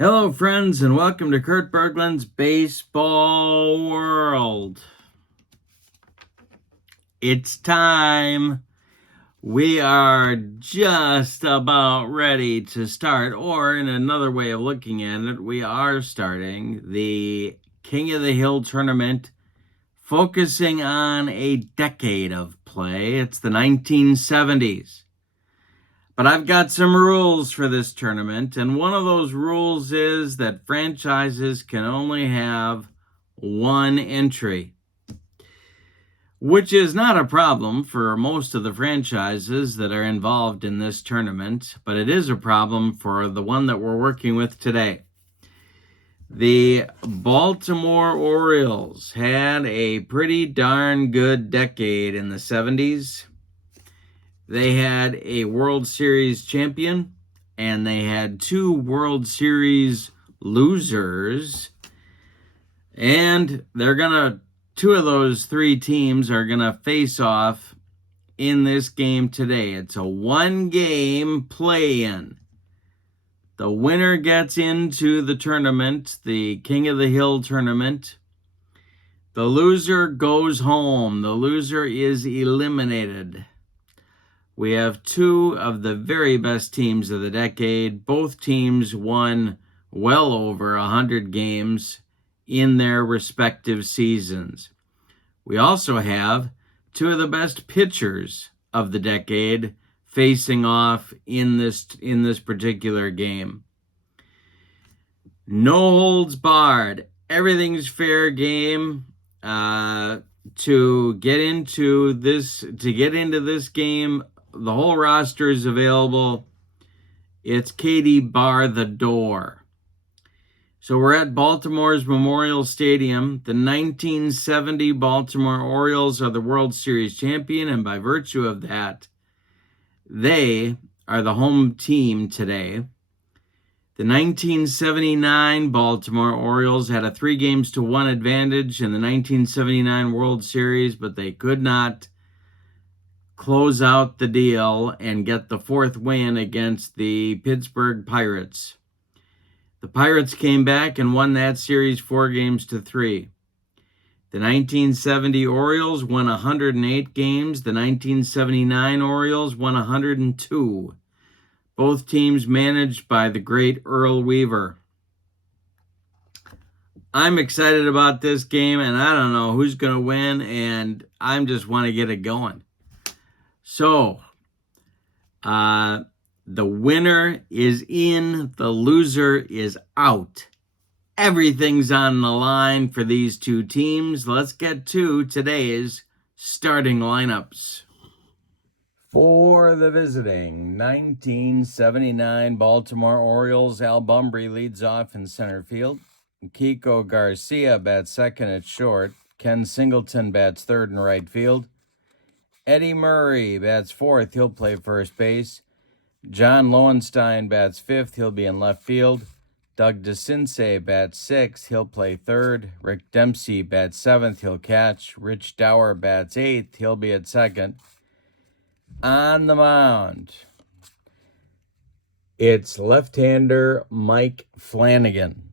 Hello, friends, and welcome to Kurt Berglund's Baseball World. It's time. We are just about ready to start, or in another way of looking at it, we are starting the King of the Hill tournament, focusing on a decade of play. It's the 1970s. But I've got some rules for this tournament, and one of those rules is that franchises can only have one entry, which is not a problem for most of the franchises that are involved in this tournament, but it is a problem for the one that we're working with today. The Baltimore Orioles had a pretty darn good decade in the 70s. They had a World Series champion, and they had two World Series losers. And two of those three teams are going to face off in this game today. It's a one-game play-in. The winner gets into the tournament, the King of the Hill tournament. The loser goes home. The loser is eliminated. We have two of the very best teams of the decade. Both teams won well over 100 games in their respective seasons. We also have two of the best pitchers of the decade facing off in this particular game. No holds barred. Everything's fair game. To get into this game, the whole roster is available. It's Katie bar the door. So we're at Baltimore's Memorial Stadium. The 1970 Baltimore Orioles are the World Series champion, and by virtue of that, they are the home team today. The 1979 Baltimore Orioles had a 3-1 advantage in the 1979 World Series, but they could not close out the deal and get the fourth win against the Pittsburgh Pirates. The Pirates came back and won that series 4-3. The 1970 Orioles won 108 games. The 1979 Orioles won 102. Both teams managed by the great Earl Weaver. I'm excited about this game, and I don't know who's going to win, and I just want to get it going. So, the winner is in, the loser is out. Everything's on the line for these two teams. Let's get to today's starting lineups. For the visiting 1979 Baltimore Orioles, Al Bumbry leads off in center field. Kiko Garcia bats second at short. Ken Singleton bats third in right field. Eddie Murray bats fourth. He'll play first base. John Lowenstein bats fifth. He'll be in left field. Doug DeCinces bats sixth. He'll play third. Rick Dempsey bats seventh. He'll catch. Rich Dower bats eighth. He'll be at second. On the mound, it's left-hander Mike Flanagan.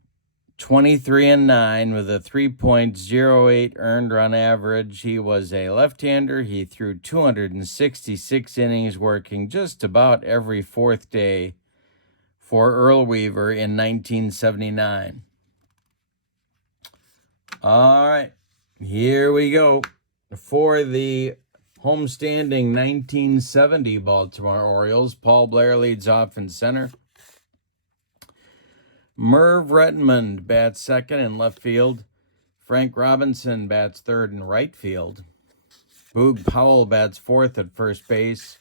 23-9 with a 3.08 earned run average. He was a left-hander. He threw 266 innings, working just about every fourth day for Earl Weaver in 1979. All right, here we go for the homestanding 1970 Baltimore Orioles. Paul Blair leads off in center. Merv Rettenmund bats second in left field. Frank Robinson bats third in right field. Boog Powell bats fourth at first base.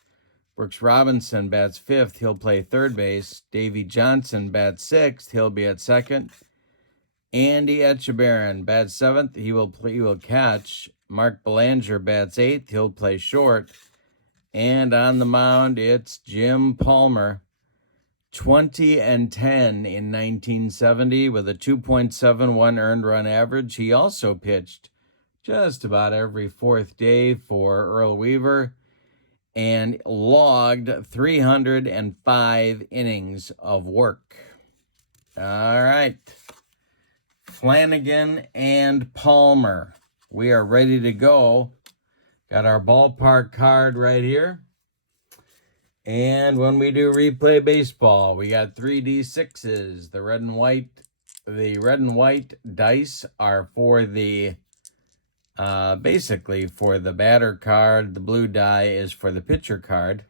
Brooks Robinson bats fifth. He'll play third base. Davey Johnson bats sixth. He'll be at second. Andy Etchebarren bats seventh. He will catch. Mark Belanger bats eighth. He'll play short. And on the mound, it's Jim Palmer. 20-10 in 1970 with a 2.71 earned run average. He also pitched just about every fourth day for Earl Weaver and logged 305 innings of work. All right. Flanagan and Palmer. We are ready to go. Got our ballpark card right here. And when we do replay baseball, we got 3D6s. The red and white dice are for the basically for the batter card. The blue die is for the pitcher card.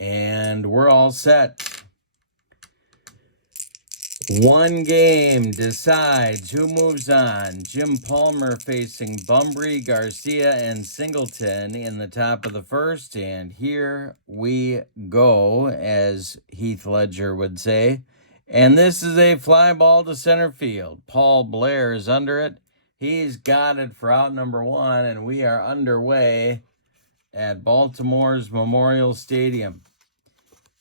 And we're all set. One game decides who moves on. Jim Palmer facing Bumbry, Garcia, and Singleton in the top of the first. And here we go, as Heath Ledger would say. And this is a fly ball to center field. Paul Blair is under it. He's got it for out number one, and we are underway at Baltimore's Memorial Stadium.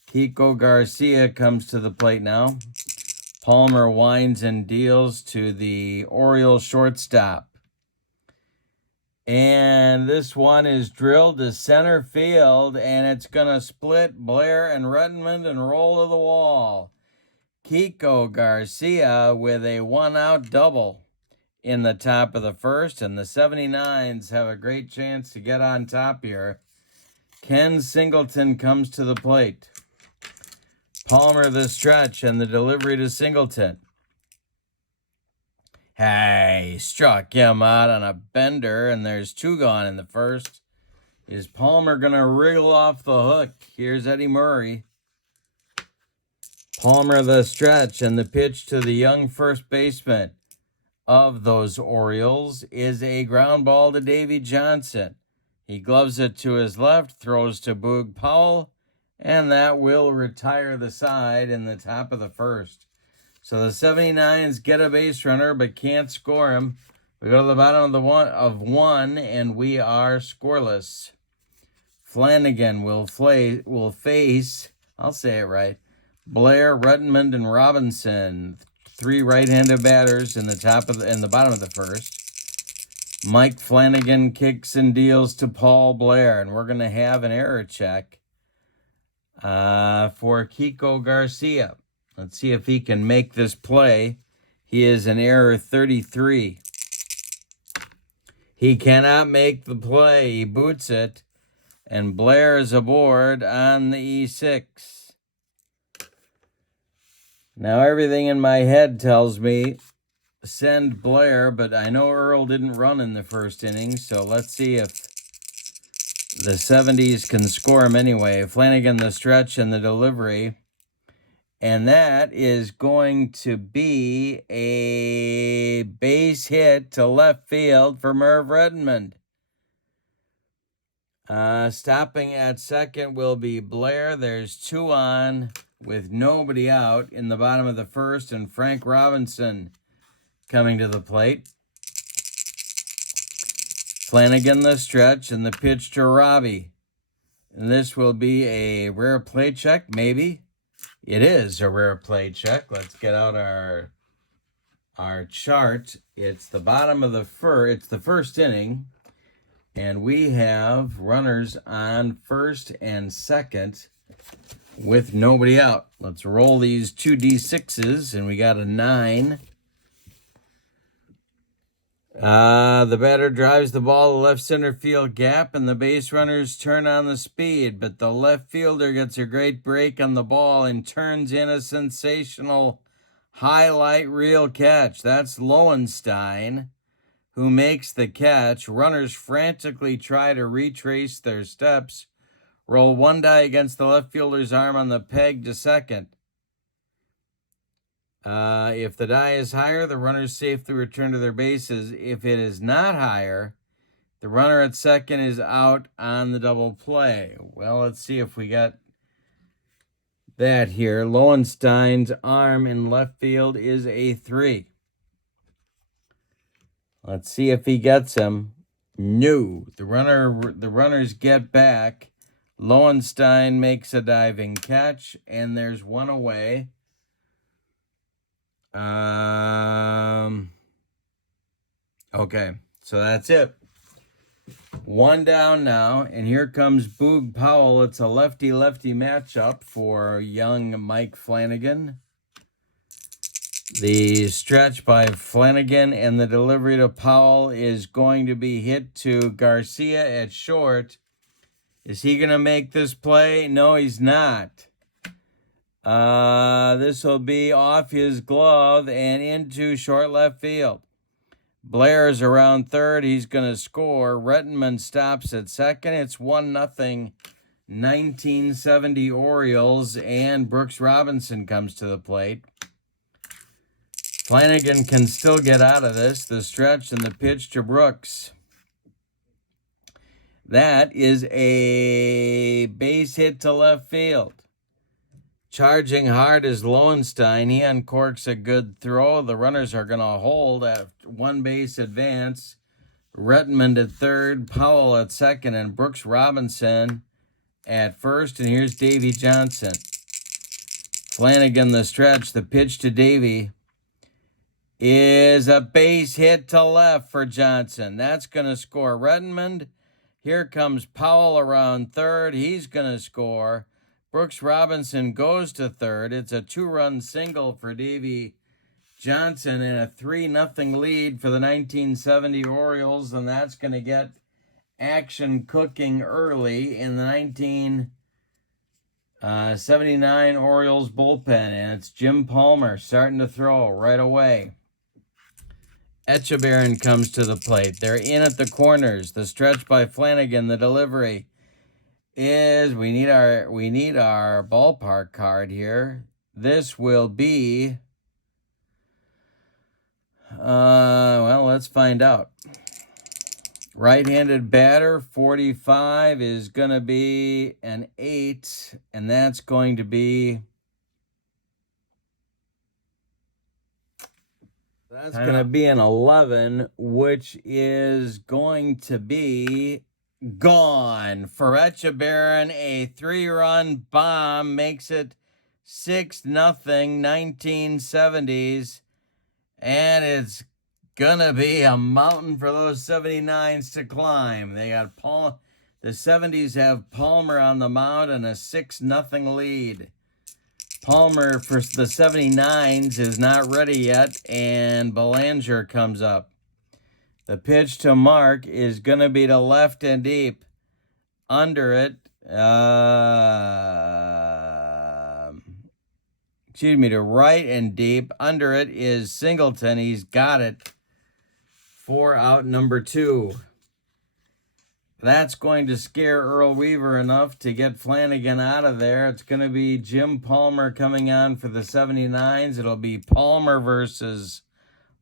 Kiko Garcia comes to the plate now. Palmer winds and deals to the Orioles shortstop. And this one is drilled to center field, and it's going to split Blair and Redmond and roll to the wall. Kiko Garcia with a one-out double in the top of the first, and the 79s have a great chance to get on top here. Ken Singleton comes to the plate. Palmer the stretch and the delivery to Singleton. Hey, struck him out on a bender, and there's two gone in the first. Is Palmer going to wriggle off the hook? Here's Eddie Murray. Palmer the stretch, and the pitch to the young first baseman of those Orioles is a ground ball to Davy Johnson. He gloves it to his left, throws to Boog Powell, and that will retire the side in the top of the first. So the 79s get a base runner but can't score him. We go to the bottom of one, and we are scoreless. Flanagan will face, I'll say it right, Blair, Redmond, and Robinson. Three right-handed batters in the bottom of the first. Mike Flanagan kicks and deals to Paul Blair, and we're going to have an error check for Kiko Garcia. Let's see if he can make this play. He is an error 33. He cannot make the play. He boots it, and Blair is aboard on the E6. Now everything in my head tells me send Blair, but I know Earl didn't run in the first inning, so let's see if the 70s can score him anyway. Flanagan the stretch and the delivery. And that is going to be a base hit to left field for Merv Redmond. Stopping at second will be Blair. There's two on with nobody out in the bottom of the first, and Frank Robinson coming to the plate. Flanagan the stretch and the pitch to Robbie. And this will be a rare play check, maybe. It is a rare play check. Let's get out our chart. It's the bottom of the it's the first inning, and we have runners on first and second with nobody out. Let's roll these 2D6s, and we got a 9. The batter drives the ball to left center field gap, and the base runners turn on the speed, but the left fielder gets a great break on the ball and turns in a sensational highlight reel catch. That's Lowenstein who makes the catch. Runners frantically try to retrace their steps, roll one die against the left fielder's arm on the peg to second. If the die is higher, the runners safely return to their bases. If it is not higher, the runner at second is out on the double play. Well, let's see if we got that here. Lowenstein's arm in left field is a 3. Let's see if he gets him. No. The runners get back. Lowenstein makes a diving catch, and there's one away. Okay, so that's it. One down now, and here comes Boog Powell. It's a lefty-lefty matchup for young Mike Flanagan. The stretch by Flanagan and the delivery to Powell is going to be hit to Garcia at short. Is he going to make this play? No, he's not. This will be off his glove and into short left field. Blair's around third. He's going to score. Rettenman stops at second. It's 1-0. 1970 Orioles, and Brooks Robinson comes to the plate. Flanagan can still get out of this. The stretch and the pitch to Brooks. That is a base hit to left field. Charging hard is Lowenstein. He uncorks a good throw. The runners are going to hold at one base advance. Rettenman at third, Powell at second, and Brooks Robinson at first. And here's Davy Johnson. Flanagan the stretch. The pitch to Davy is a base hit to left for Johnson. That's going to score Rettenman. Here comes Powell around third. He's going to score. Brooks Robinson goes to third. It's a 2-run single for Davy Johnson and a 3-0 lead for the 1970 Orioles, and that's going to get action cooking early in the 1979 Orioles bullpen, and it's Jim Palmer starting to throw right away. Echeverren comes to the plate. They're in at the corners. The stretch by Flanagan, the delivery is we need our ballpark card here. This will be well, let's find out. Right-handed batter, 45 is going to be an 8, and that's going to be an 11, which is going to be gone. For Echeverren, a 3-run bomb makes it 6-0, 1970s, and it's gonna be a mountain for those 79s to climb. They got the 70s have Palmer on the mound and a 6-0 lead. Palmer for the 79s is not ready yet, and Belanger comes up. The pitch to Mark is going to be to left and deep. Under it, to right and deep. Under it is Singleton. He's got it. 4 out, number 2. That's going to scare Earl Weaver enough to get Flanagan out of there. It's going to be Jim Palmer coming on for the 79s. It'll be Palmer versus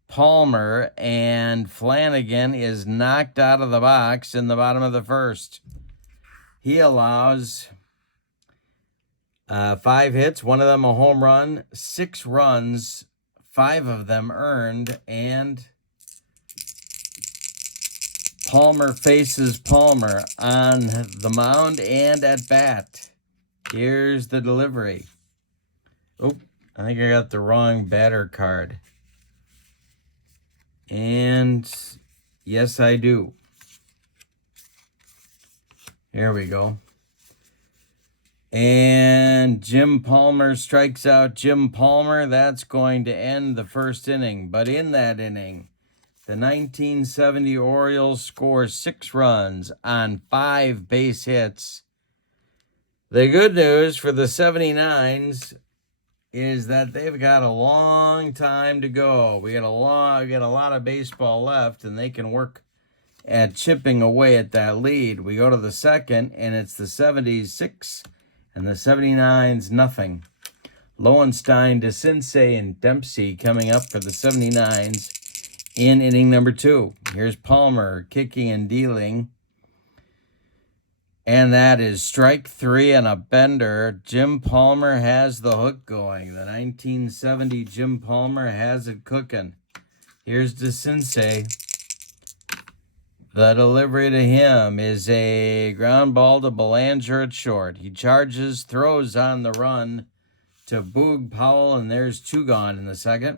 Palmer, and Flanagan is knocked out of the box in the bottom of the first. He allows 5 hits, one of them a home run, 6 runs, 5 of them earned, and Palmer faces Palmer on the mound and at bat. Here's the delivery. Oh, I think I got the wrong batter card. And yes, I do. Here we go. And Jim Palmer strikes out Jim Palmer. That's going to end the first inning. But in that inning, the 1970 Orioles score 6 runs on 5 base hits. The good news for the 79s is that they've got a long time to go. We got a lot of baseball left, and they can work at chipping away at that lead. We go to the second, and it's the 70s 6 and the 79s nothing. Lowenstein, DeCinces, and Dempsey coming up for the 79s in inning number 2. Here's Palmer kicking and dealing. And that is strike 3 and a bender. Jim Palmer has the hook going. The 1970 Jim Palmer has it cooking. Here's DeCinces. The delivery to him is a ground ball to Belanger at short. He charges, throws on the run to Boog Powell, and there's 2 gone in the second.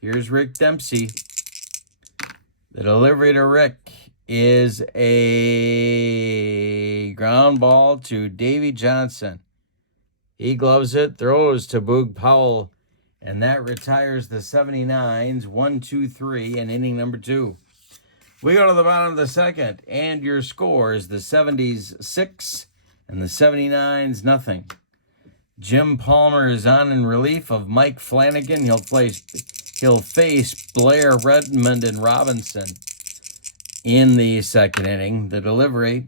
Here's Rick Dempsey. The delivery to Rick is a ground ball to Davy Johnson. He gloves it, throws to Boog Powell, And that retires the 79s, 1, 2, 3, in inning number 2. We go to the bottom of the second, and your score is the 70s 6 and the 79s nothing. Jim Palmer is on in relief of Mike Flanagan. He'll face Blair, Redmond, and Robinson in the second inning. The delivery,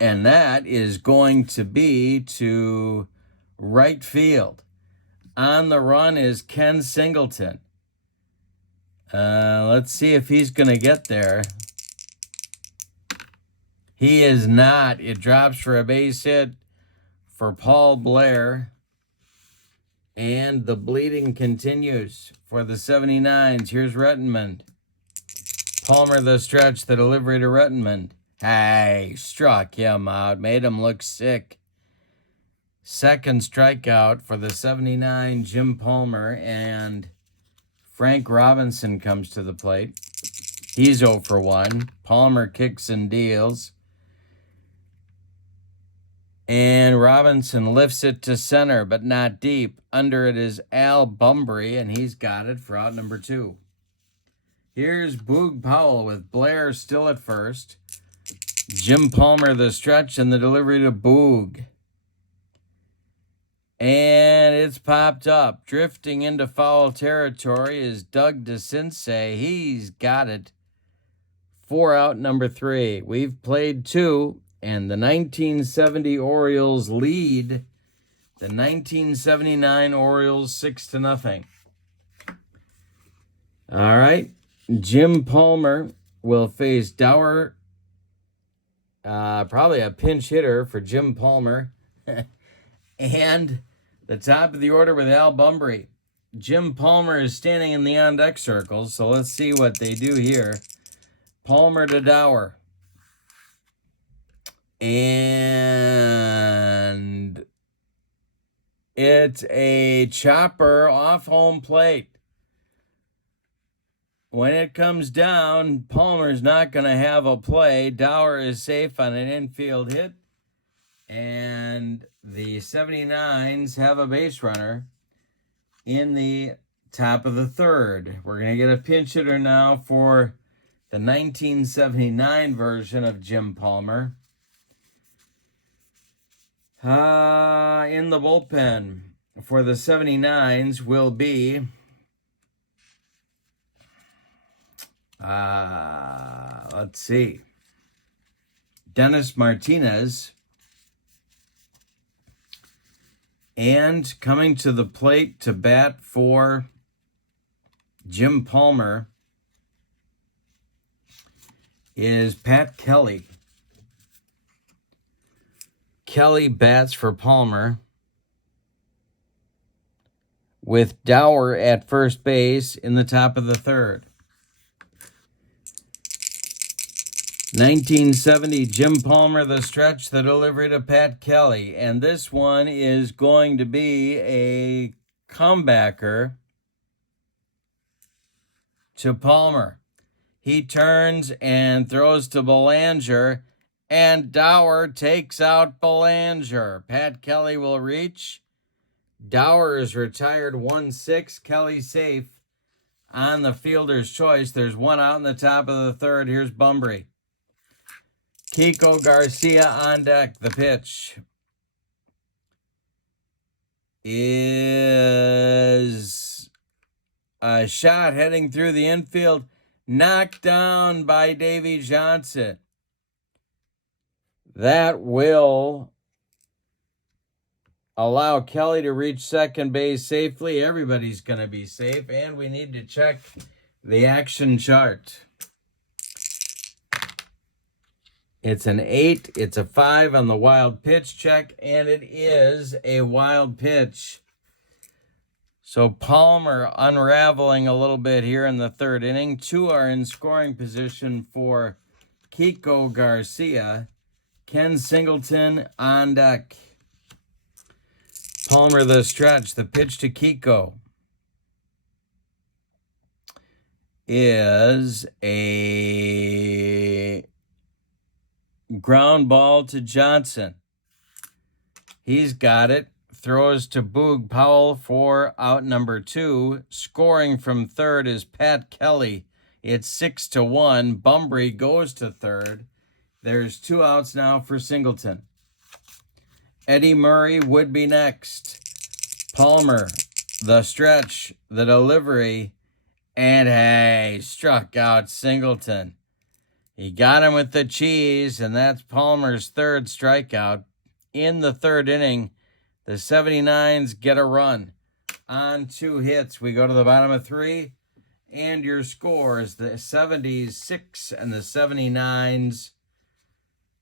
and that is going to be to right field. On the run is Ken Singleton. Let's see if he's going to get there. He is not. It drops for a base hit for Paul Blair. And the bleeding continues for the 79s. Here's Redmond. Palmer the stretch, the delivery to Redmond. Hey, struck him out, made him look sick. Second strikeout for the 79, Jim Palmer, and Frank Robinson comes to the plate. He's 0 for 1. Palmer kicks and deals. And Robinson lifts it to center, but not deep. Under it is Al Bumbry, and he's got it for out number 2. Here's Boog Powell with Blair still at first. Jim Palmer the stretch and the delivery to Boog. And it's popped up. Drifting into foul territory is Doug DeCinces. He's got it for out number 3. We've played 2, and the 1970 Orioles lead the 1979 Orioles 6-0. All right. Jim Palmer will face Dower. Probably a pinch hitter for Jim Palmer. And the top of the order with Al Bumbry. Jim Palmer is standing in the on-deck circles, so let's see what they do here. Palmer to Dower. And it's a chopper off home plate. When it comes down, Palmer's not going to have a play. Dower is safe on an infield hit. And the 79s have a base runner in the top of the third. We're going to get a pinch hitter now for the 1979 version of Jim Palmer. In the bullpen for the 79s will be let's see, Dennis Martinez. And coming to the plate to bat for Jim Palmer is Pat Kelly. Kelly bats for Palmer with Dower at first base in the top of the third. 1970, Jim Palmer, the stretch, the delivery to Pat Kelly. And this one is going to be a comebacker to Palmer. He turns and throws to Belanger, and Dower takes out Belanger. Pat Kelly will reach. Dower is retired 1-6. Kelly safe on the fielder's choice. There's one out in the top of the third. Here's Bumbry. Kiko Garcia on deck. The pitch is a shot heading through the infield, knocked down by Davy Johnson. That will allow Kelly to reach second base safely. Everybody's going to be safe, and we need to check the action chart. It's an 8, it's a 5 on the wild pitch check, and it is a wild pitch. So Palmer unraveling a little bit here in the third inning. 2 are in scoring position for Kiko Garcia. Ken Singleton on deck. Palmer the stretch. The pitch to Kiko is a ground ball to Johnson. He's got it throws to Boog Powell for out number 2. Scoring from third is Pat Kelly. It's 6-1. Bumbry goes to third. There's 2 outs now for Singleton. Eddie Murray would be next. Palmer, the stretch, the delivery, and hey, struck out Singleton. He got him with the cheese, and that's Palmer's 3rd strikeout. In the 3rd inning, the 79s get a run. On 2 hits, we go to the bottom of 3, and your scores, the 70s 6 and the 79s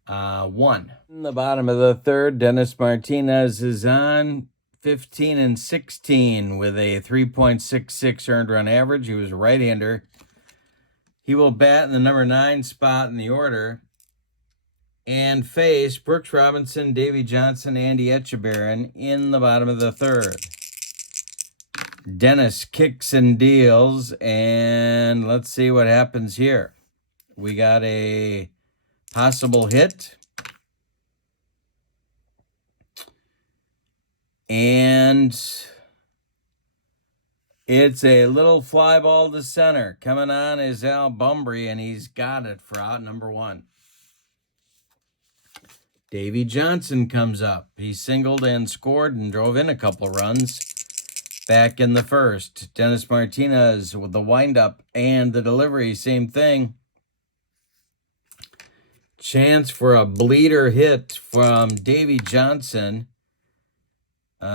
1. In the bottom of the 3rd, Dennis Martinez is on 15-16 with a 3.66 earned run average. He was a right-hander. He will bat in the number 9 spot in the order and face Brooks Robinson, Davey Johnson, Andy Etchebarren in the bottom of the 3rd. Dennis kicks and deals, and let's see what happens here. We got a possible hit. And it's a little fly ball to center. Coming on is Al Bumbry, and he's got it for out number 1. Davey Johnson comes up. He singled and scored and drove in a couple runs back in the 1st. Dennis Martinez with the windup and the delivery, same thing. Chance for a bleeder hit from Davey Johnson. And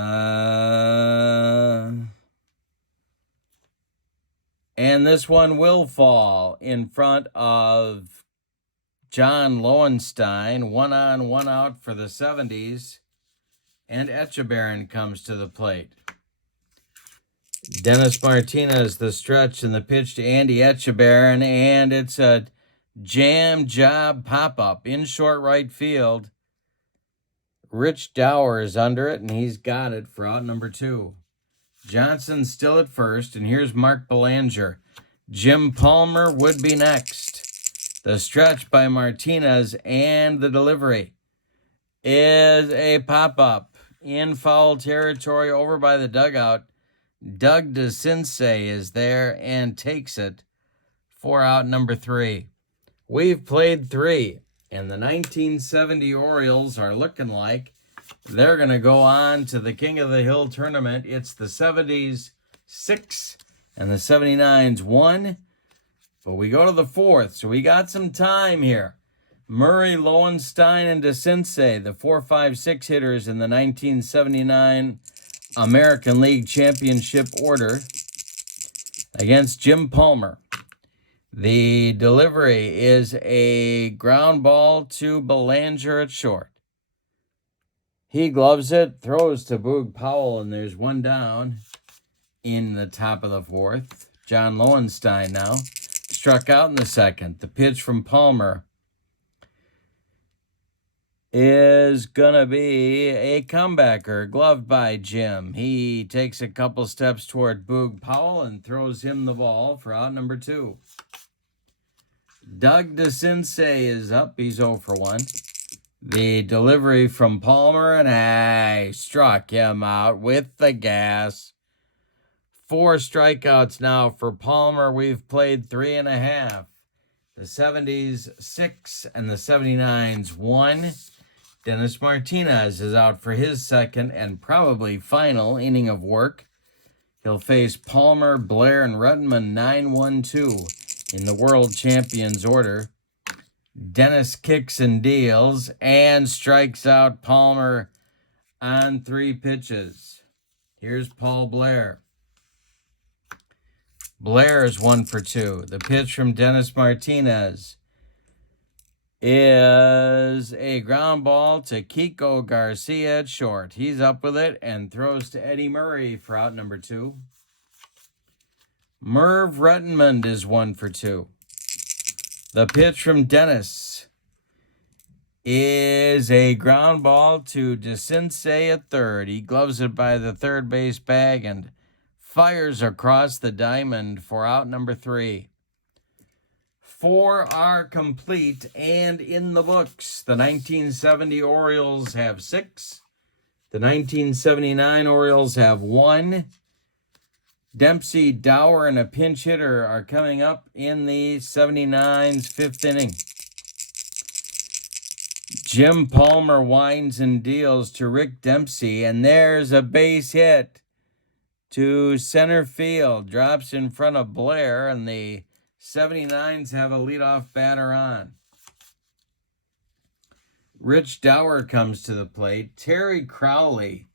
this one will fall in front of John Lowenstein. 1 on, 1 out for the 70s. And Etchebarren comes to the plate. Dennis Martinez, the stretch and the pitch to Andy Etchebarren. And it's a jam job pop-up in short right field. Rich Dower is under it, and he's got it for out number 2. Johnson still at first, and here's Mark Belanger. Jim Palmer would be next. The stretch by Martinez, and the delivery is a pop-up in foul territory over by the dugout. Doug DeCinces is there and takes it for out number 3. We've played 3. And the 1970 Orioles are looking like they're going to go on to the King of the Hill tournament. It's the 70s 6 and the 79s 1. But we go to the 4th, so we got some time here. Murray, Lowenstein, and DeCinces, the 4-5-6 hitters in the 1979 American League Championship order against Jim Palmer. The delivery is a ground ball to Belanger at short. He gloves it, throws to Boog Powell, and there's 1 down in the top of the 4th. John Lowenstein now struck out in the 2nd. The pitch from Palmer is going to be a comebacker, gloved by Jim. He takes a couple steps toward Boog Powell and throws him the ball for out number 2. Doug DeCinces is up. He's 0 for 1. The delivery from Palmer, and struck him out with the gas. 4 strikeouts now for Palmer. We've played 3.5. The 70s 6 and the 79s 1. Dennis Martinez is out for his 2nd and probably final inning of work. He'll face Palmer, Blair, and Ruttenman 9-1-2 in the World Champions order. Dennis kicks and deals and strikes out Palmer on 3 pitches. Here's Paul Blair. Blair is 1 for 2. The pitch from Dennis Martinez is a ground ball to Kiko Garcia at short. He's up with it and throws to Eddie Murray for out number 2. Merv Ruttenmund is 1 for 2. The pitch from Dennis is a ground ball to DeCinces at third. He gloves it by the third base bag and fires across the diamond for out number 3. 4 are complete and in the books. The 1970 Orioles have 6. The 1979 Orioles have won. Dempsey, Dower, and a pinch hitter are coming up in the 79's fifth inning. Jim Palmer winds and deals to Rick Dempsey, and there's a base hit to center field. Drops in front of Blair, and the 79's have a leadoff batter on. Rich Dower comes to the plate. Terry Crowley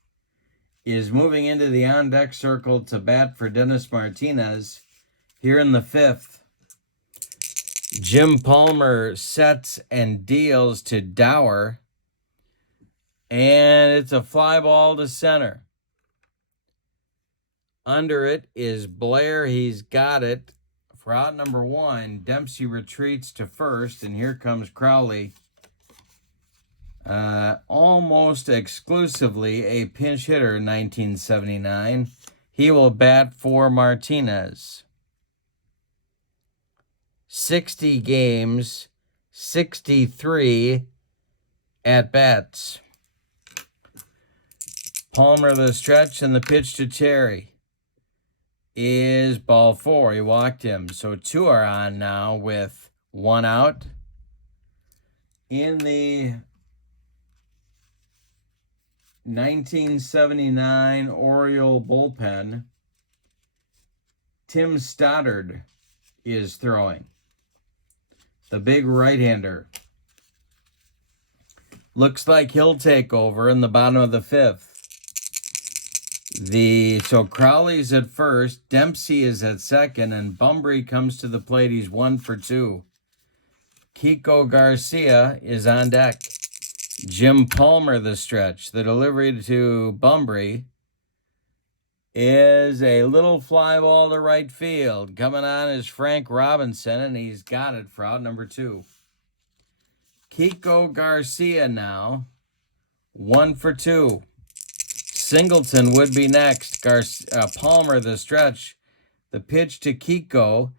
is moving into the on-deck circle to bat for Dennis Martinez here in the fifth. Jim Palmer sets and deals to Dower, and it's a fly ball to center. Under it is Blair. He's got it for out number one. Dempsey retreats to first, and here comes Crowley. Almost exclusively a pinch hitter in 1979. He will bat for Martinez. 60 games, 63 at-bats. Palmer the stretch, and the pitch to Terry is ball four. He walked him. So two are on now with one out. In the 1979 Oriole bullpen, Tim Stoddard is throwing. The big right-hander. Looks like he'll take over in the bottom of the fifth. So Crowley's at first, Dempsey is at second, and Bumbry comes to the plate. He's 1 for 2. Kiko Garcia is on deck. Jim Palmer the stretch. The delivery to Bumbry is a little fly ball to right field. Coming on is Frank Robinson, and he's got it for out number 2. Kiko Garcia now, 1 for 2. Singleton would be next. Palmer the stretch. The pitch to Kiko.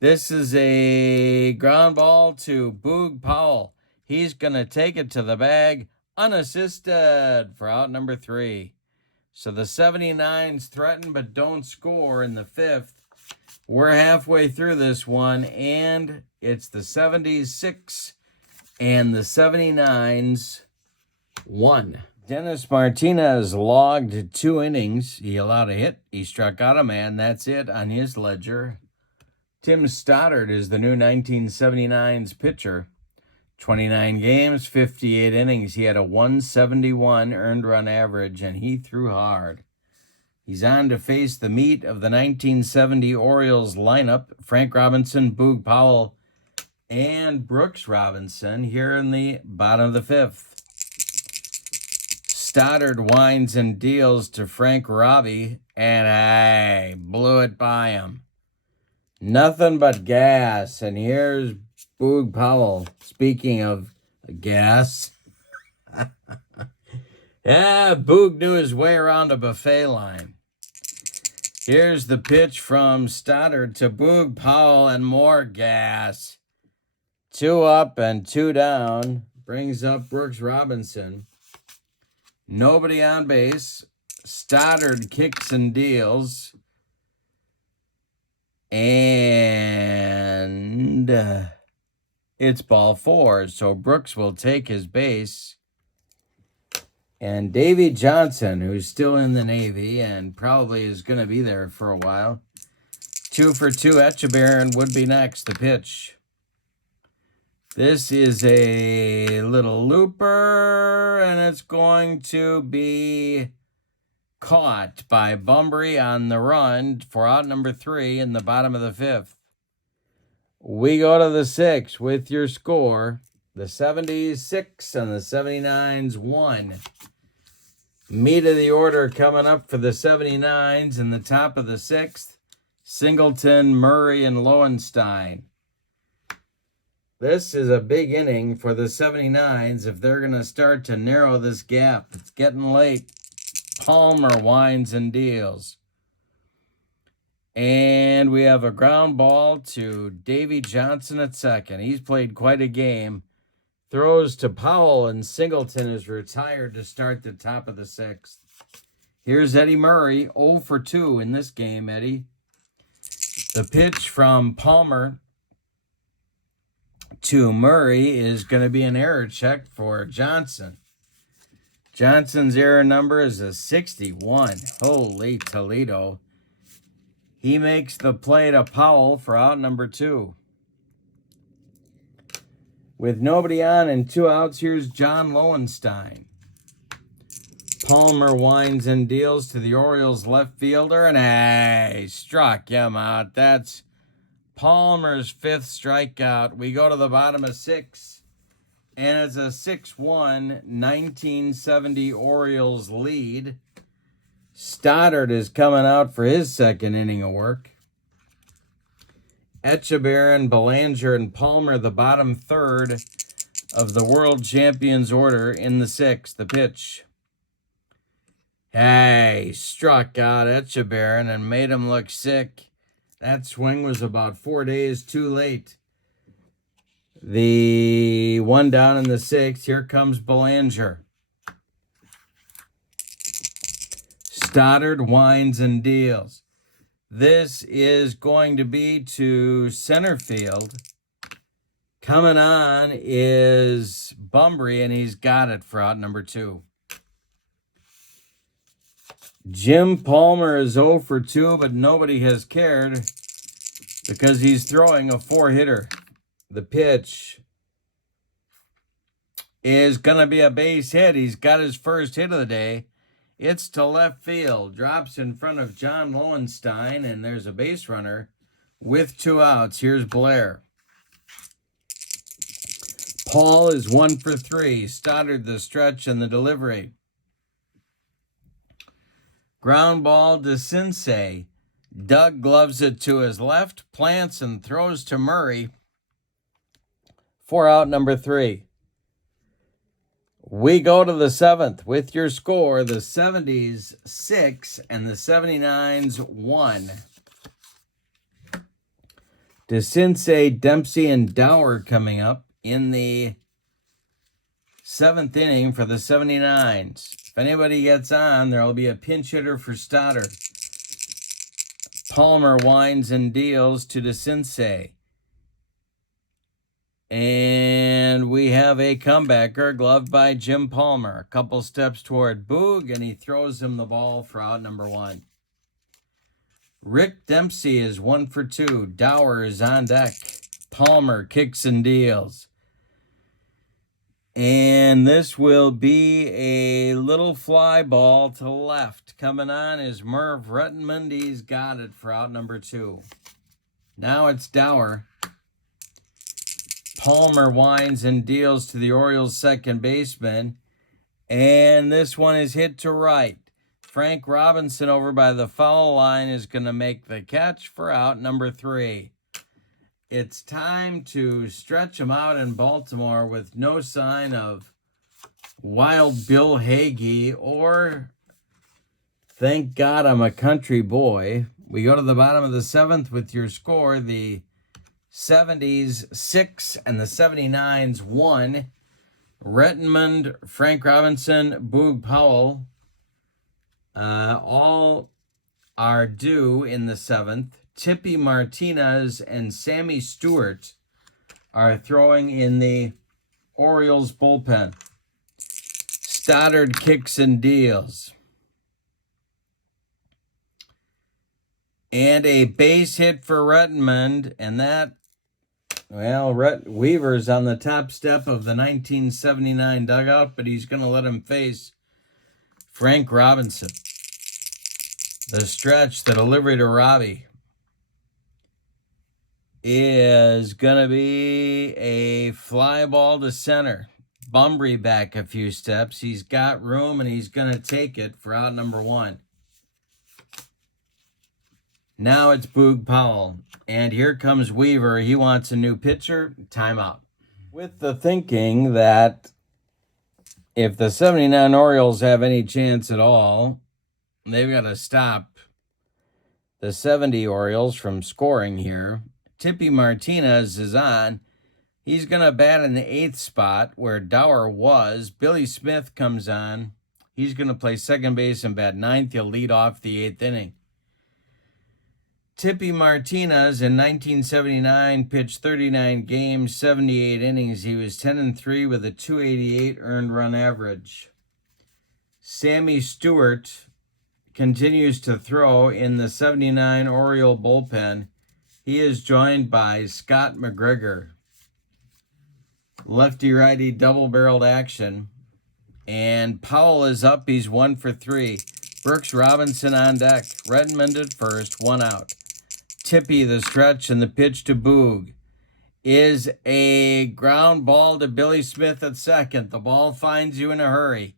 This is a ground ball to Boog Powell. He's going to take it to the bag unassisted for out number 3. So the 79s threaten but don't score in the fifth. We're halfway through this one, and it's the 70s 6 and the 79s 1. Dennis Martinez logged 2 innings. He allowed a hit. He struck out a man. That's it on his ledger. Tim Stoddard is the new 1979's pitcher. 29 games, 58 innings. He had a 171 earned run average, and he threw hard. He's on to face the meat of the 1970 Orioles lineup. Frank Robinson, Boog Powell, and Brooks Robinson here in the bottom of the fifth. Stoddard winds and deals to Frank Robbie, and I blew it by him. Nothing but gas, and here's Boog Powell. Speaking of gas, Boog knew his way around a buffet line. Here's the pitch from Stoddard to Boog Powell, and more gas. 2 up and 2 down. Brings up Brooks Robinson. Nobody on base. Stoddard kicks and deals. And it's ball 4. So Brooks will take his base. And Davy Johnson, who's still in the Navy and probably is going to be there for a while. 2 for 2. Etchebarren would be next. The pitch. This is a little looper, and it's going to be caught by Bumbry on the run for out number 3 in the bottom of the fifth. We go to the 6 with your score. The 70s 6 and the 79s 1. Meat of the order coming up for the 79s in the top of the 6th. Singleton, Murray, and Lowenstein. This is a big inning for the 79s if they're going to start to narrow this gap. It's getting late. Palmer winds and deals. And we have a ground ball to Davy Johnson at second. He's played quite a game. Throws to Powell, and Singleton is retired to start the top of the 6th. Here's Eddie Murray, 0 for 2 in this game, Eddie. The pitch from Palmer to Murray is going to be an error check for Johnson. Johnson's error number is a 61. Holy Toledo. He makes the play to Powell for out number 2. With nobody on and 2 outs, here's John Lowenstein. Palmer winds and deals to the Orioles left fielder, and struck him out. That's Palmer's 5th strikeout. We go to the bottom of 6, and it's a 6-1 1970 Orioles lead. Stoddard is coming out for his 2nd inning of work. Echeverria, Belanger, and Palmer, the bottom 3rd of the world champions order in the 6th. The pitch. Struck out Echeverria and made him look sick. That swing was about 4 days too late. The one down in the 6th. Here comes Belanger. Stoddard winds and deals. This is going to be to center field. Coming on is Bumbry, and he's got it for out number 2. Jim Palmer is 0 for 2, but nobody has cared because he's throwing a 4-hitter. The pitch is going to be a base hit. He's got his first hit of the day. It's to left field. Drops in front of John Lowenstein, and there's a base runner with 2 outs. Here's Blair. Paul is 1 for 3. Stoddard the stretch and the delivery. Ground ball to Sensei. Doug gloves it to his left, plants and throws to Murray for out number 3. We go to the 7th with your score, the 70s 6 and the 79s 1. DeCinces, Dempsey, and Dower coming up in the 7th inning for the 79s. If anybody gets on, there will be a pinch hitter for Stoddard. Palmer winds and deals to DeCinces. And we have a comebacker gloved by Jim Palmer. A couple steps toward Boog, and he throws him the ball for out number 1. Rick Dempsey is 1 for 2. Dower is on deck. Palmer kicks and deals. And this will be a little fly ball to left. Coming on is Merv Rettenmund. He's got it for out number 2. Now it's Dower. Palmer winds and deals to the Orioles' second baseman. And this one is hit to right. Frank Robinson over by the foul line is going to make the catch for out number 3. It's time to stretch them out in Baltimore with no sign of Wild Bill Hagee or Thank God I'm a Country Boy. We go to the bottom of the 7th with your score, the 70s 6 and the 79s 1. Rettenmund, Frank Robinson, Boog Powell, all are due in the 7th. Tippy Martinez and Sammy Stewart are throwing in the Orioles bullpen. Stoddard kicks and deals. And a base hit for Rettenmund, and that, well, Weaver's on the top step of the 1979 dugout, but he's going to let him face Frank Robinson. The stretch, the delivery to Robbie, is going to be a fly ball to center. Bumbry back a few steps. He's got room, and he's going to take it for out number 1. Now it's Boog Powell. And here comes Weaver. He wants a new pitcher. Timeout. With the thinking that if the 79 Orioles have any chance at all, they've got to stop the 70 Orioles from scoring here. Tippy Martinez is on. He's going to bat in the 8th spot where Dower was. Billy Smith comes on. He's going to play second base and bat 9th. He'll lead off the 8th inning. Tippy Martinez in 1979 pitched 39 games, 78 innings. He was 10-3 with a 288 earned run average. Sammy Stewart continues to throw in the 79 Oriole bullpen. He is joined by Scott McGregor. Lefty-righty double-barreled action. And Powell is up. He's 1 for 3. Brooks Robinson on deck. Redmond at first, 1 out. Tippy the stretch, and the pitch to Boog is a ground ball to Billy Smith at second. The ball finds you in a hurry.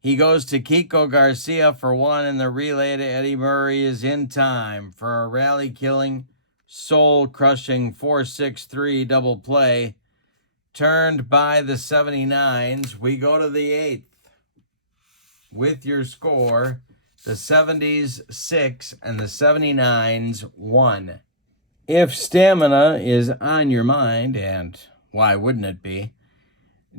He goes to Kiko Garcia for 1, and the relay to Eddie Murray is in time for a rally-killing, soul-crushing 4-6-3 double play. Turned by the 79s. We go to the 8th with your score. The 70s 6 and the 79s 1. If stamina is on your mind, and why wouldn't it be,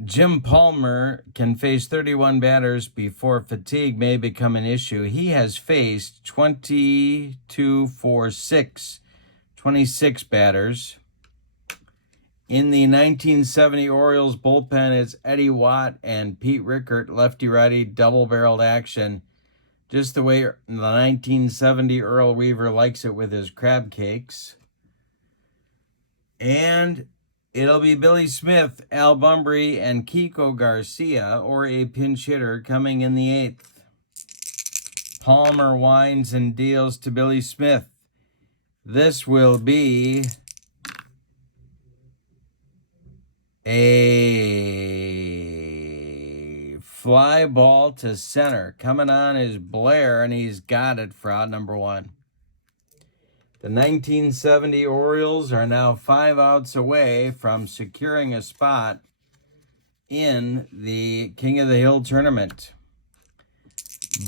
Jim Palmer can face 31 batters before fatigue may become an issue. He has faced 22 for 6, 26 batters. In the 1970 Orioles bullpen, it's Eddie Watt and Pete Rickert, lefty-righty, double-barreled action. Just the way the 1970 Earl Weaver likes it with his crab cakes. And it'll be Billy Smith, Al Bunbury, and Kiko Garcia, or a pinch hitter, coming in the 8th. Palmer winds and deals to Billy Smith. This will be a fly ball to center. Coming on is Blair, and he's got it for out number 1. The 1970 Orioles are now 5 outs away from securing a spot in the King of the Hill tournament.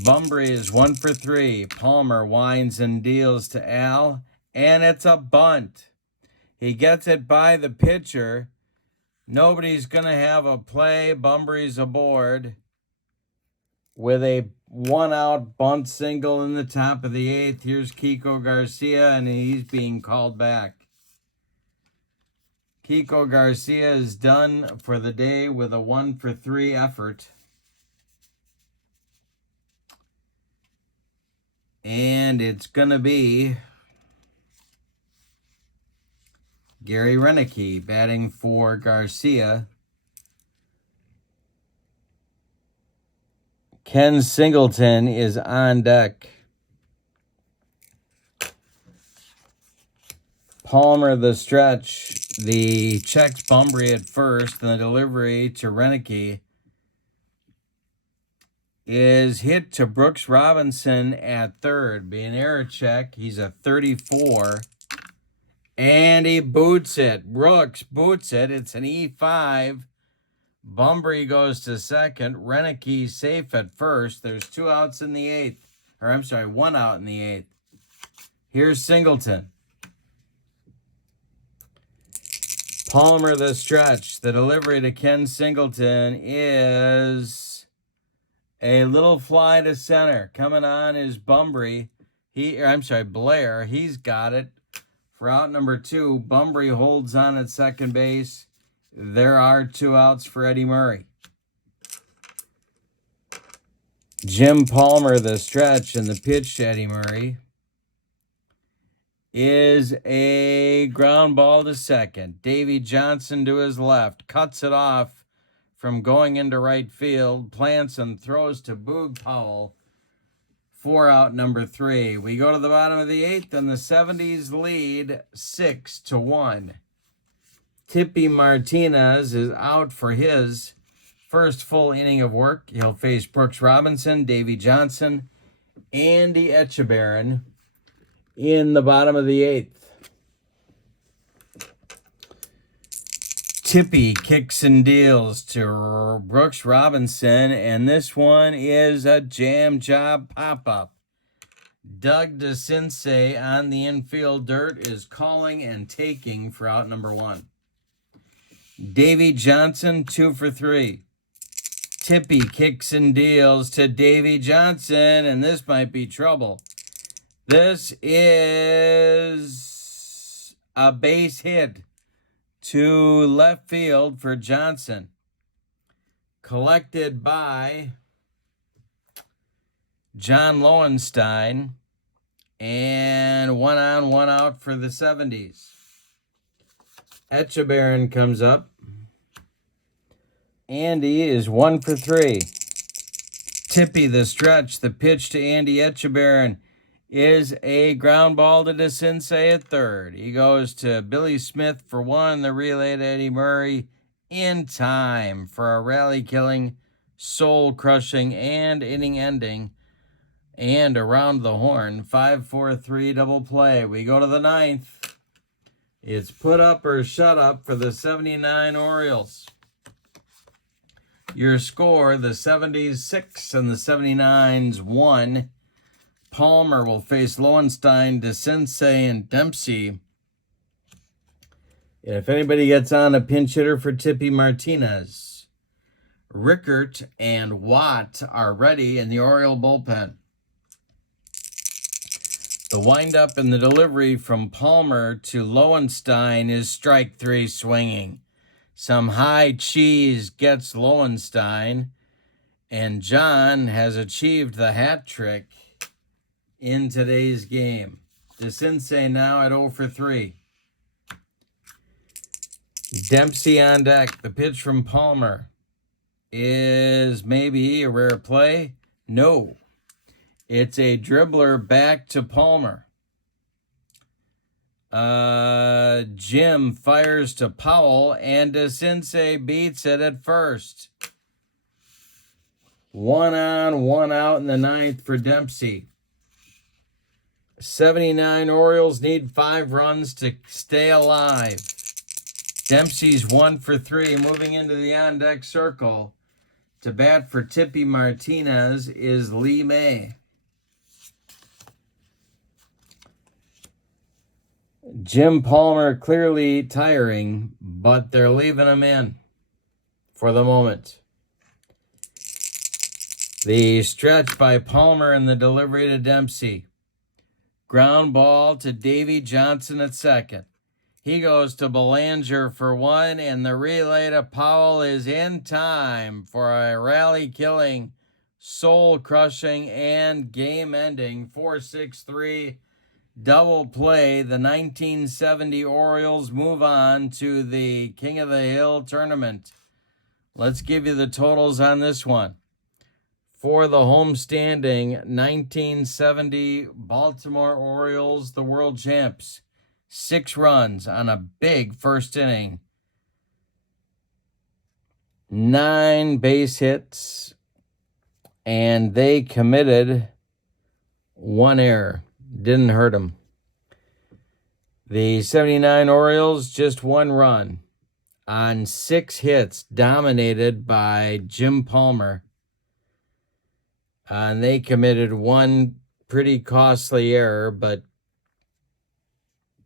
Bunbury is 1 for 3. Palmer winds and deals to Al, and it's a bunt. He gets it by the pitcher. Nobody's going to have a play. Bunbury's aboard with a 1-out bunt single in the top of the 8th. Here's Kiko Garcia, and he's being called back. Kiko Garcia is done for the day with a 1 for 3 effort. And it's going to be Gary Renicky batting for Garcia. Ken Singleton is on deck. Palmer the stretch. The checks Bunbury at first, and the delivery to Renicky is hit to Brooks Robinson at third. Be an error check. He's a 34. And he boots it. Brooks boots it. It's an E5. Bunbury goes to second. Renicky safe at first. There's 2 outs in the 8th. Or I'm sorry, 1 out in the 8th. Here's Singleton. Palmer the stretch. The delivery to Ken Singleton is a little fly to center. Coming on is Bunbury. Blair. He's got it. For out number 2, Bunbury holds on at second base. There are 2 outs for Eddie Murray. Jim Palmer, the stretch, and the pitch to Eddie Murray is a ground ball to second. Davey Johnson to his left. Cuts it off from going into right field. Plants and throws to Boog Powell. 4 out number 3. We go to the bottom of the 8th, and the 70s lead 6-1. Tippy Martinez is out for his first full inning of work. He'll face Brooks Robinson, Davey Johnson, Andy Etchebarren in the bottom of the 8th. Tippy kicks and deals to Brooks Robinson, and this one is a jam job pop-up. Doug DeCince on the infield dirt is calling and taking for out number 1. Davy Johnson, 2 for 3. Tippy kicks and deals to Davy Johnson, and this might be trouble. This is a base hit to left field for Johnson. Collected by John Lowenstein, and 1 on, 1 out for the 70s. Etchebarren comes up. Andy is 1 for 3. Tippy the stretch. The pitch to Andy Etchebarren is a ground ball to DeCinces at third. He goes to Billy Smith for 1. The relay to Eddie Murray in time for a rally-killing, soul-crushing, and inning-ending. And around the horn, 5-4-3 double play. We go to the 9th. It's put up or shut up for the 79 Orioles. Your score, the 70s 6 and the 79s 1. Palmer will face Lowenstein, DeCinces, and Dempsey. And if anybody gets on, a pinch hitter for Tippy Martinez. Rickert and Watt are ready in the Oriole bullpen. The windup and the delivery from Palmer to Lowenstein is strike 3 swinging. Some high cheese gets Lowenstein, and John has achieved the hat trick in today's game. DeCinces now at 0 for 3. Dempsey on deck. The pitch from Palmer is maybe a rare play. No. It's a dribbler back to Palmer. Jim fires to Powell, and DeCinces beats it at first. 1 on, 1 out in the 9th for Dempsey. 79 Orioles need 5 runs to stay alive. Dempsey's 1 for 3, moving into the on-deck circle. To bat for Tippy Martinez is Lee May. Jim Palmer clearly tiring, but they're leaving him in for the moment. The stretch by Palmer and the delivery to Dempsey. Ground ball to Davy Johnson at second. He goes to Belanger for 1, and the relay to Powell is in time for a rally-killing, soul-crushing, and game-ending 4-6-3 double play. The 1970 Orioles move on to the King of the Hill tournament. Let's give you the totals on this one. For the homestanding 1970 Baltimore Orioles, the world champs, 6 runs on a big first inning, 9 base hits, and they committed 1 error. Didn't hurt them. The 79 Orioles, just 1 run on 6 hits, dominated by Jim Palmer. And they committed 1 pretty costly error, but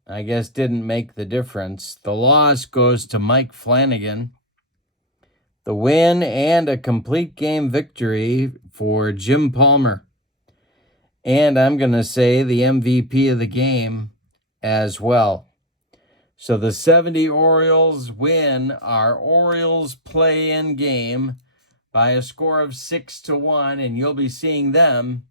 I guess didn't make the difference. The loss goes to Mike Flanagan. The win and a complete game victory for Jim Palmer. And I'm going to say the MVP of the game as well. So the 70 Orioles win our Orioles play-in game by a score of 6-1, and you'll be seeing them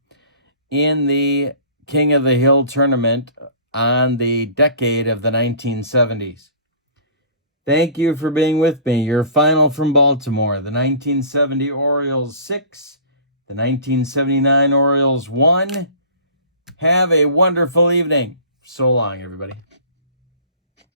in the King of the Hill tournament on the decade of the 1970s. Thank you for being with me. Your final from Baltimore, the 1970 Orioles 6, the 1979 Orioles 1. Have a wonderful evening. So long, everybody.